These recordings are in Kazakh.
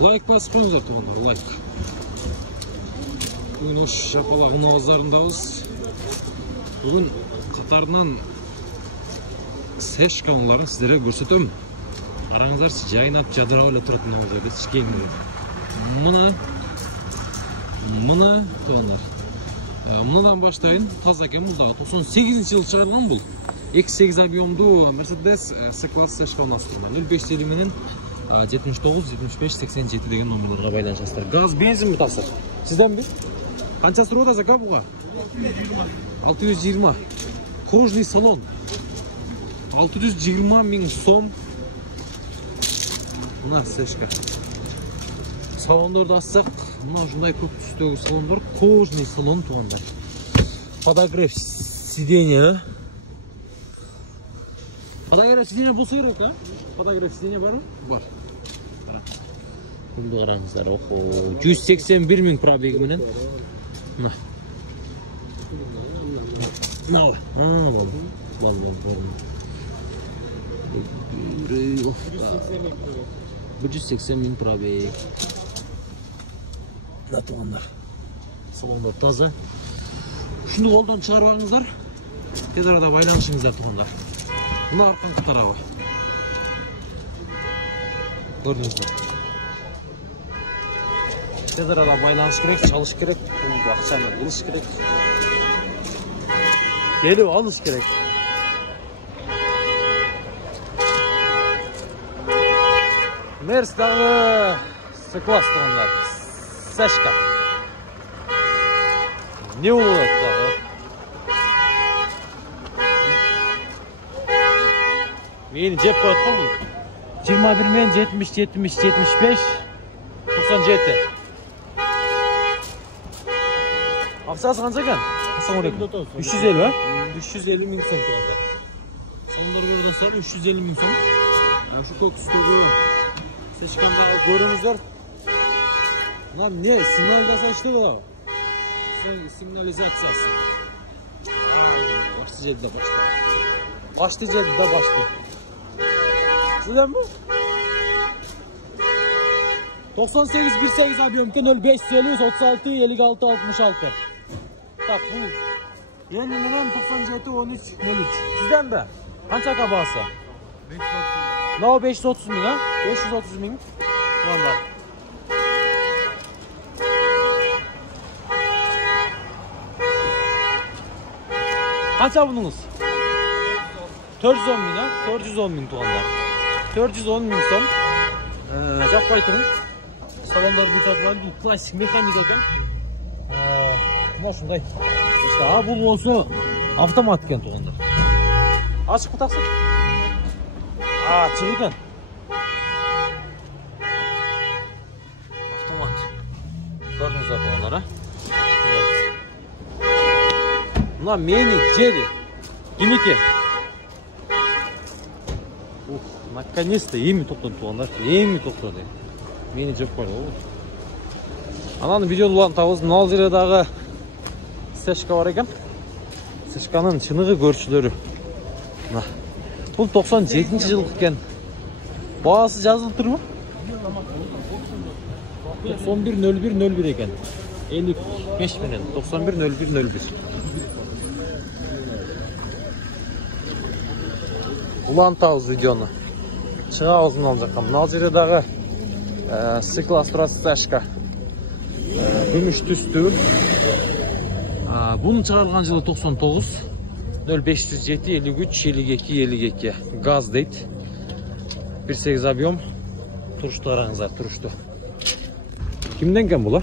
Лайк басып қойыңыздар туғандар, лайк. Бүгін ош жапалағын базарындамыз. Бүгін қатарынан сешкаларын сіздерге көрсетемін. Қараңыздар, жайнап жадырап эле тұратын ол жерде кеңірек. Мына туғандар. Мынадан баштайын, таза екен бұл дағы 98 жыл шығарылған бұл. 2.8 объемду Mercedes C-класс сешкалын астырған. 05 менен 79, 75, 87 деген номерларға байланышасыздар. Газ, бензин бі тапсыр? Сізден бе? Қаншасы рода зака бұға? 620. Кожный салон. 620 мың сом. Мына сешка. Салондарды ассақ, мына ұжындай көк түстегі салондар. Кожный салон туғандар. Подогрев сиденья. Подогрев сиденья болса керек, а? Подогрев сиденья бар ма? Бар. Күнді қараңыздар, 181 мың пробегі менен. Мына. Мынау. Бол. 180 мың пробег. Мына туғандар. Салондар таза. Шынды қолдан шығарбаңыздар. Тез арада байланышыңыздар туғандар. Мына арқаңқы тарабы. Көрдіңіздер. Тез арада байланыш керек, çalış керек, ақшаны ұрыш керек. Келіп алыш керек. Мерстағы C-класс туғандар. Сешка. Не болады дағы? Мені жеп қойып қой бұл. 21 мен 70, 70, 75, 97. Ақсасы қанша екен? 350, а? 350 мың сом туғанда. Сондар көрден сәл 350 мың сом. Шу көк түстегі сешкандағы көріңіздер. Мына не? Сигналдаса ішті бұл? Сигнализациясы. Башты жерді башты. Башты жерді да башты. Сізден бұл? 98-18 объемке 05 36 56 66. Так, бұл. Енді менен 97-13-03. Сізден бі? Қанша бағасы? 530 мың, а? 530 мың. Ондар. Қанша бұныңыз? 410 мың, а? 410 мың туғандар. 410 мың сом. Жаппай тұрын. Салондар бітатылар. Бұл классик механика екен. Мұна шындай. Бұл осы автомат екен туғандар. Ашық бұтақсың? Açıq ekan. Avtomat. Gördünüz zaten ha? Buna meni jedi. Kimiki? Наконец-то еми тоқтады туғандар. Еми тоқтады. Мені жеп қойды ғой. Ананы видеоны улан табылсын. Мына жердегі сешка бар екен. Сешканың шынығы көршілері. Мына. Бұл 97 жылдық екен. Бағасы жазылып тұр ма? 91-01-01 екен. 55 менен 91-01-01. Улан табыз видеоны. Шыға аузын алып жаққан. Мына жердегі C-класс сешка. Күміш түсті. Бұның шығарылған жылы 99. 0507 53 52 52. Gaz дейді. 1.8 объем. Тұрышты қараңыздар, тұрышты. Кімден кен бұл, а?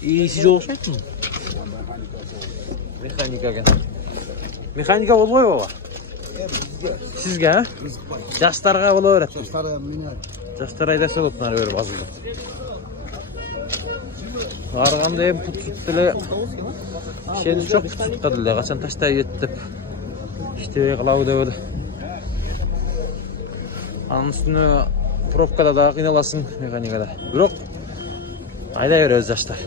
Иісі жолықшайды ма? Механика кен. Механика бол ғой баба? Сізге, а? Жастарға бола береді. Жастар айдаса болып нары беріп азылды. Арғанда ем пұт-сұттылы шені жоқ пұт-сұтқа ділді. Қашан таштай еттіп іштебей қылау деп еді. Аның үстіне пробкада да қиналасын механикада. Бірақ айдай бер өз жаштар.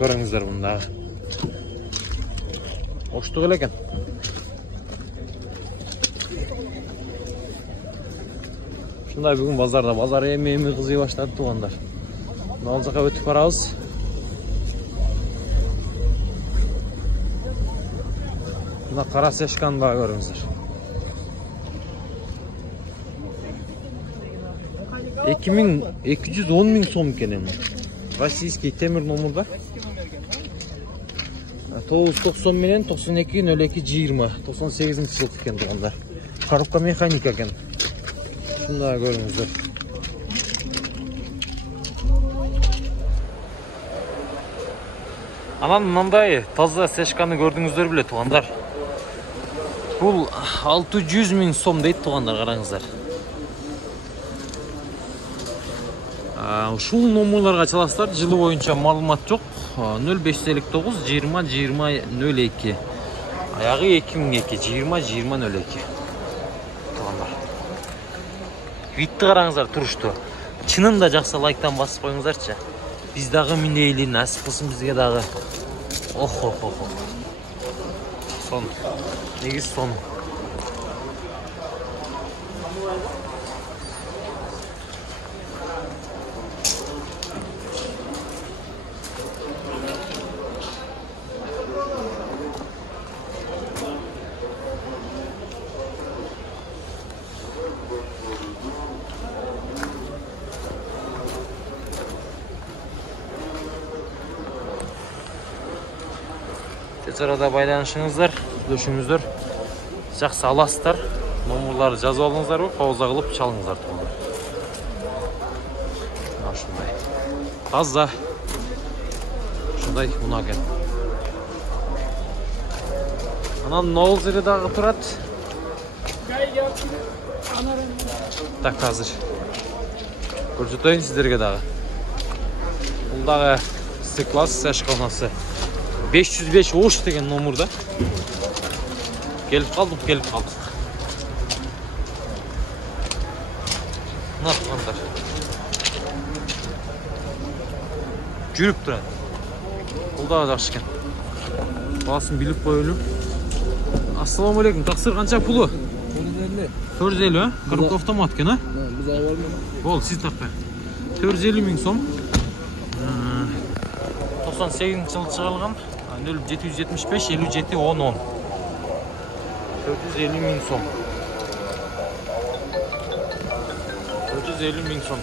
Көріңіздер бұндағы. Оштық екен. Ушундай бүгүн базарда базар эми кызый баштады туугандар. Ал жака өтүп барабыз. Мына кара сешканы да көрүңүздөр. 210 миң сом экен. Российский темир номерда. 990 менен 920220 98 жыл экен туугандар. Коробка механика экен. Шундай көрүңүздөр. Анан мындай таза сешканы көрдүңүздөр беле туугандар. Бул 600 миң сом дейт туугандар, караңыздар. Ушул номерларга чаласыздар, жылы боюнча маалымат жок. 0559 20 20 02. Аягы 2002 20 20 02. Туугандар. Витти караңыздар, турушту. Чынында жакса лайктан басып коюңуздарчы. Биз дагы минейли, насип кылсын бизге дагы. Охо. Сон. Негиз сон. Тез арада байланышыңыздар, үлөшүңүздөр. Жакшы аласыздар. Номерларды жазып алыңыздар, пауза кылып чалыңыздар туугандар. Ушундай. Таза. Ушундай унаа экен. Анан нол жерде дагы турат. Так, азыр. Көрсөтөйүн сиздерге дагы. Бул дагы C-класс сешканасы. 505 ош деген номерда. Келип калдык. Мына туугандар. Жүрүп турат. Бул дагы жакшы экен. Баасын билип коелу. Ассаламу алейкум. Таксыр канча пулу? 450, а? Коробка автомат экен, а? Биз алып Бол, сиз таппа. 450 миң сом. 98 жылы чыгарылган. 0775 57 10 450 миң сом. 450 миң сом.